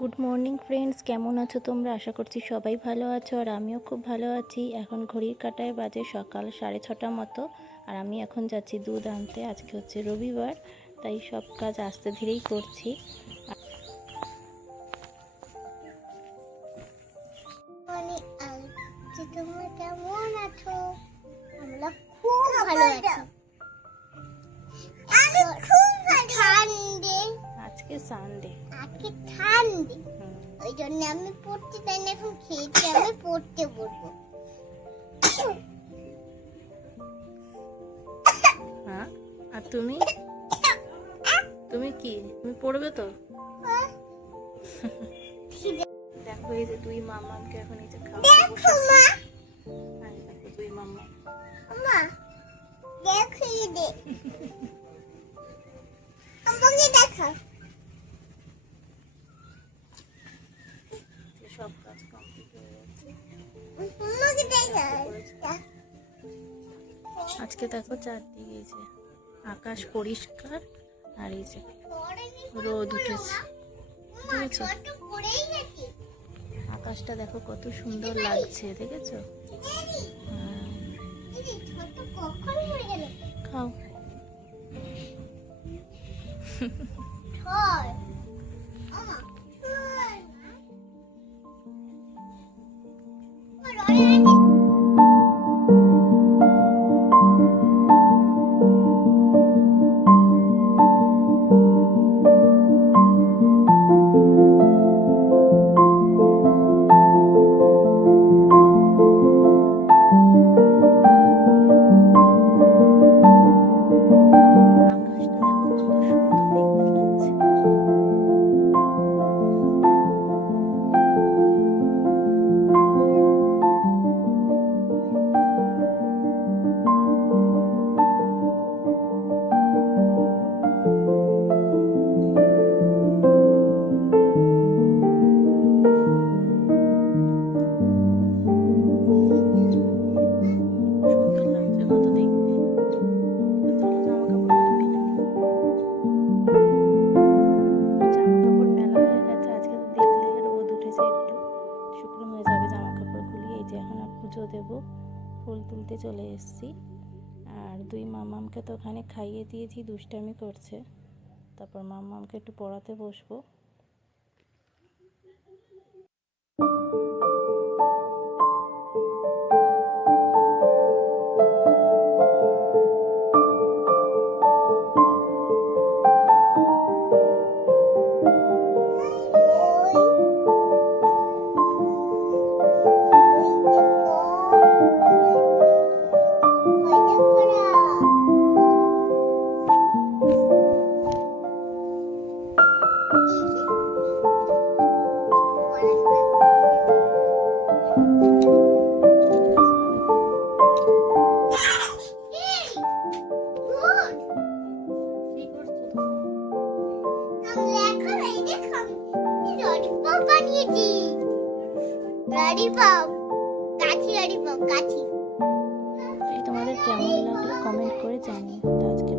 Good morning friends, কেমন আছো তোমরা? আশা করছি সবাই ভালো আছো আর আমিও খুব ভালো আছি। এখন ঘড়ির কাঁটায় বাজে সকাল 6:30 মতো আর আমি এখন যাচ্ছি দুধ আনতে। আজকে হচ্ছে রবিবার, তাই সব কাজ আস্তে ধীরেই করছি। তোমরা কেমন আছো? আমরা খুব ভালো আছি। আজকে সানডে, আজকে ঠান্ডে, ওই জন্য আমি পড়তে চাই না। এখন খেয়েছি, আমি পড়তে বলবো। হ্যাঁ, আর তুমি তুমি কি তুমি পড়বে তো? দেখো এই যে দুই মামাকে এখন এই যে খাওয়াতে বসেছি। দেখো দুই মামা। মা দেখো দে, আমাকে দেখা। সব কাজ কমপ্লিট হয়ে গেছে। আমাকে দেখা। আজকে দেখো চারদিকে এই যে আকাশ পরিষ্কার আর এই যে রোদ উঠেছে, দেখেছো? আকাশটা দেখো কত সুন্দর লাগছে, দেখেছো? খাও। পুজো দেব, ফুল তুলতে চলে এসেছি। আর দুই মামামকে তো ওখানে খাইয়ে দিয়েছি, দুষ্টামি করছে। তারপর মামামকে একটু পড়াতে বসবো। তোমাদের কেমন লাগলো কমেন্ট করে জানিও। আজকের